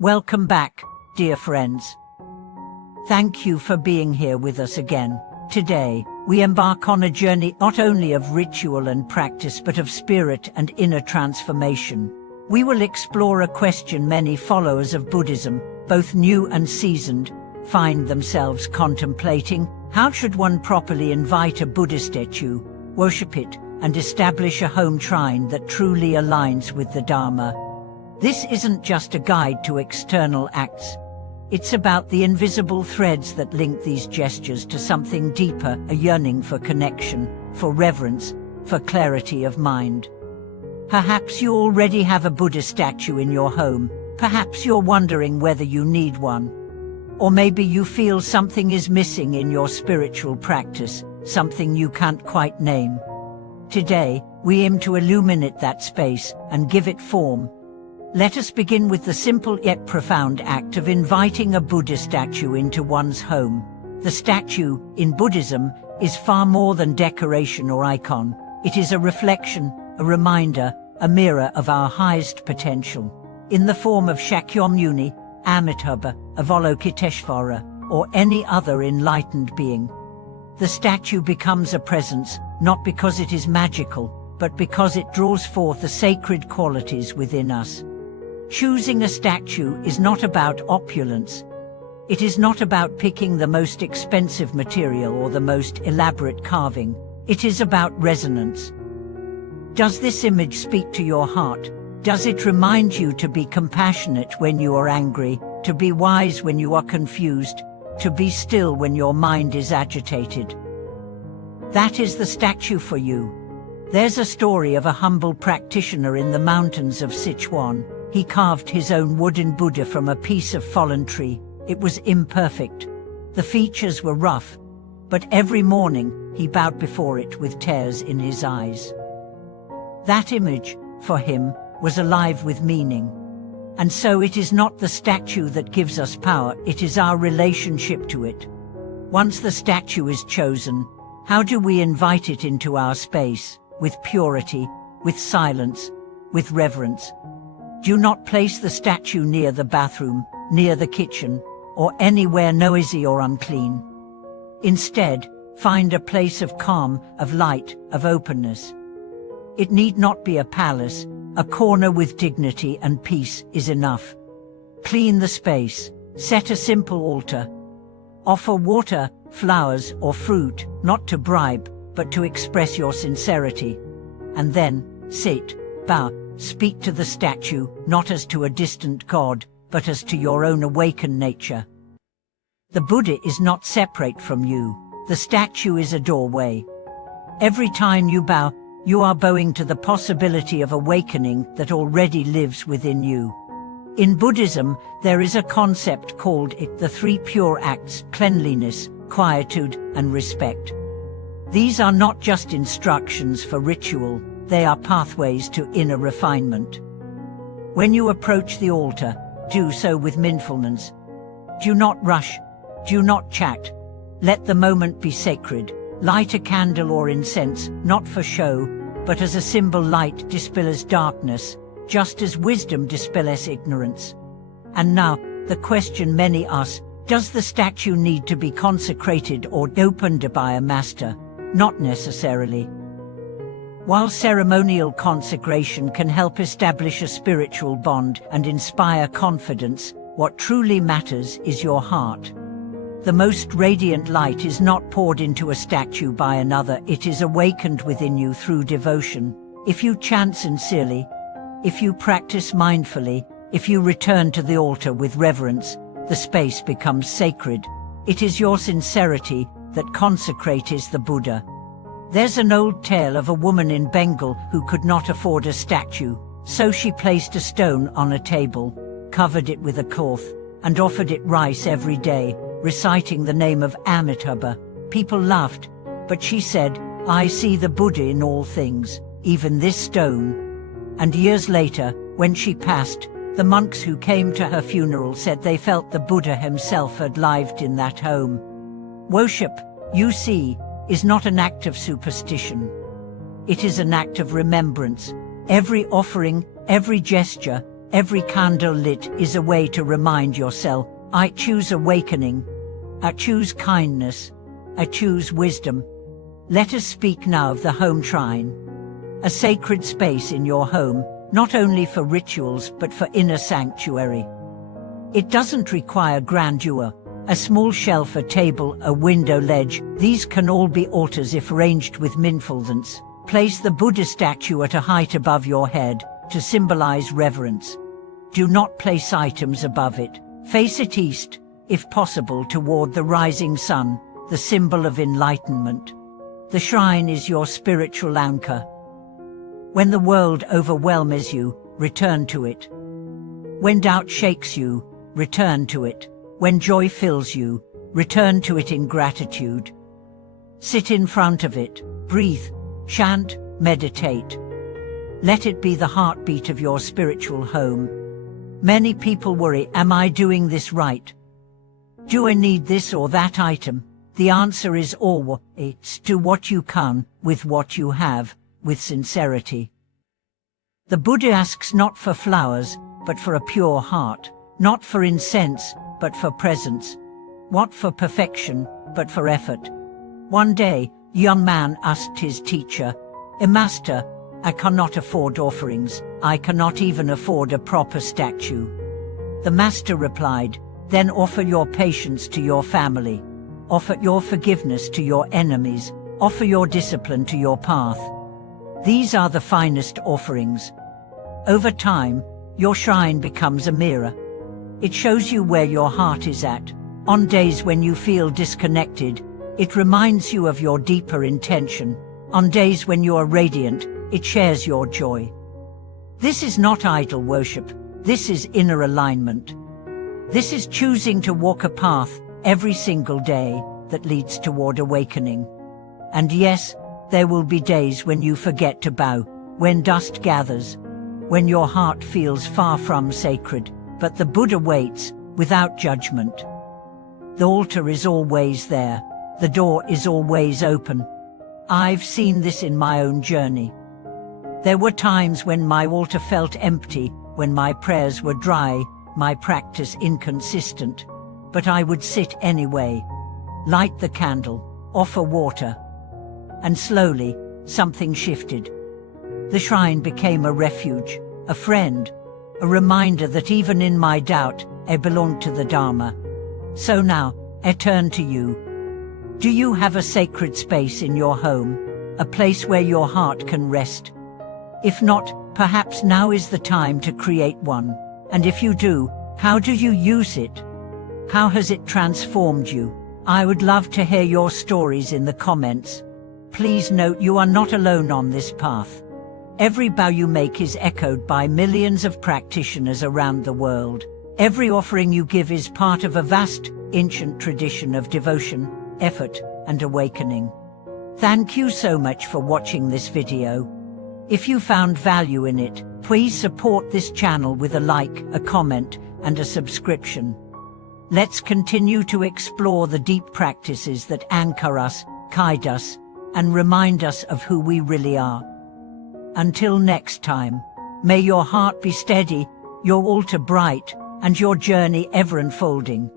Welcome back, dear friends. Thank you for being here with us again. Today, we embark on a journey not only of ritual and practice but of spirit and inner transformation. We will explore a question many followers of Buddhism, both new and seasoned, find themselves contemplating. How should one properly invite a Buddhist statue, worship it, and establish a home shrine that truly aligns with the Dharma? This isn't just a guide to external acts. It's about the invisible threads that link these gestures to something deeper, a yearning for connection, for reverence, for clarity of mind. Perhaps you already have a Buddha statue in your home. Perhaps you're wondering whether you need one. Or maybe you feel something is missing in your spiritual practice, something you can't quite name. Today, we aim to illuminate that space and give it form. Let us begin with the simple yet profound act of inviting a Buddha statue into one's home. The statue, in Buddhism, is far more than decoration or icon. It is a reflection, a reminder, a mirror of our highest potential. In the form of Shakyamuni, Amitabha, Avalokiteshvara, or any other enlightened being. The statue becomes a presence, not because it is magical, but because it draws forth the sacred qualities within us. Choosing a statue is not about opulence. It is not about picking the most expensive material or the most elaborate carving. It is about resonance. Does this image speak to your heart? Does it remind you to be compassionate when you are angry, to be wise when you are confused, to be still when your mind is agitated? That is the statue for you. There's a story of a humble practitioner in the mountains of Sichuan. He carved his own wooden Buddha from a piece of fallen tree. It was imperfect. The features were rough, but every morning he bowed before it with tears in his eyes. That image, for him, was alive with meaning. And so it is not the statue that gives us power, it is our relationship to it. Once the statue is chosen, how do we invite it into our space? With purity, with silence, with reverence. Do not place the statue near the bathroom, near the kitchen, or anywhere noisy or unclean. Instead, find a place of calm, of light, of openness. It need not be a palace. A corner with dignity and peace is enough. Clean the space. Set a simple altar. Offer water, flowers, or fruit, not to bribe, but to express your sincerity. And then, sit, bow, speak to the statue, not as to a distant god, but as to your own awakened nature. The Buddha is not separate from you. The statue is a doorway. Every time you bow, you are bowing to the possibility of awakening that already lives within you. In Buddhism, there is a concept called the three pure acts: cleanliness, quietude, and respect. These are not just instructions for ritual, they are pathways to inner refinement. When you approach the altar, do so with mindfulness. Do not rush, do not chat. Let the moment be sacred. Light a candle or incense, not for show, but as a symbol. Light dispels darkness, just as wisdom dispels ignorance. And now, the question many ask, does the statue need to be consecrated or opened by a master? Not necessarily. While ceremonial consecration can help establish a spiritual bond and inspire confidence, what truly matters is your heart. The most radiant light is not poured into a statue by another, it is awakened within you through devotion. If you chant sincerely, if you practice mindfully, if you return to the altar with reverence, the space becomes sacred. It is your sincerity that consecrates the Buddha. There's an old tale of a woman in Bengal who could not afford a statue, so she placed a stone on a table, covered it with a cloth, and offered it rice every day, reciting the name of Amitabha. People laughed, but she said, "I see the Buddha in all things, even this stone." And years later, when she passed, the monks who came to her funeral said they felt the Buddha himself had lived in that home. Worship, you see, is not an act of superstition. It is an act of remembrance. Every offering, every gesture, Every candle lit is a way to remind yourself, I choose awakening, I choose kindness, I choose wisdom. Let us speak now of the home shrine, a sacred space in your home, not only for rituals but for inner sanctuary. It doesn't require grandeur. A small shelf, a table, a window ledge, these can all be altars if arranged with mindfulness. Place the Buddha statue at a height above your head to symbolize reverence. Do not place items above it. Face it east, if possible, toward the rising sun, the symbol of enlightenment. The shrine is your spiritual anchor. When the world overwhelms you, return to it. When doubt shakes you, return to it. When joy fills you, return to it in gratitude. Sit in front of it, breathe, chant, meditate. Let it be the heartbeat of your spiritual home. Many people worry, am I doing this right? Do I need this or that item? The answer is always do what you can, with what you have, with sincerity. The Buddha asks not for flowers, but for a pure heart, not for incense, but for presence, not for perfection, but for effort. One day, a young man asked his teacher, Master, I cannot afford offerings, I cannot even afford a proper statue. The master replied, then offer your patience to your family, offer your forgiveness to your enemies, offer your discipline to your path. These are the finest offerings. Over time, your shrine becomes a mirror. It shows you where your heart is at. On days when you feel disconnected, it reminds you of your deeper intention. On days when you are radiant, it shares your joy. This is not idol worship. This is inner alignment. This is choosing to walk a path every single day that leads toward awakening. And yes, there will be days when you forget to bow, when dust gathers, when your heart feels far from sacred. But the Buddha waits, without judgment. The altar is always there. The door is always open. I've seen this in my own journey. There were times when my altar felt empty, when my prayers were dry, my practice inconsistent. But I would sit anyway, light the candle, offer water. And slowly, something shifted. The shrine became a refuge, a friend, a reminder that even in my doubt, I belong to the Dharma. So now, I turn to you. Do you have a sacred space in your home, a place where your heart can rest? If not, perhaps now is the time to create one. And if you do, how do you use it? How has it transformed you? I would love to hear your stories in the comments. Please note you are not alone on this path. Every bow you make is echoed by millions of practitioners around the world. Every offering you give is part of a vast, ancient tradition of devotion, effort, and awakening. Thank you so much for watching this video. If you found value in it, please support this channel with a like, a comment, and a subscription. Let's continue to explore the deep practices that anchor us, guide us, and remind us of who we really are. Until next time, may your heart be steady, your altar bright, and your journey ever unfolding.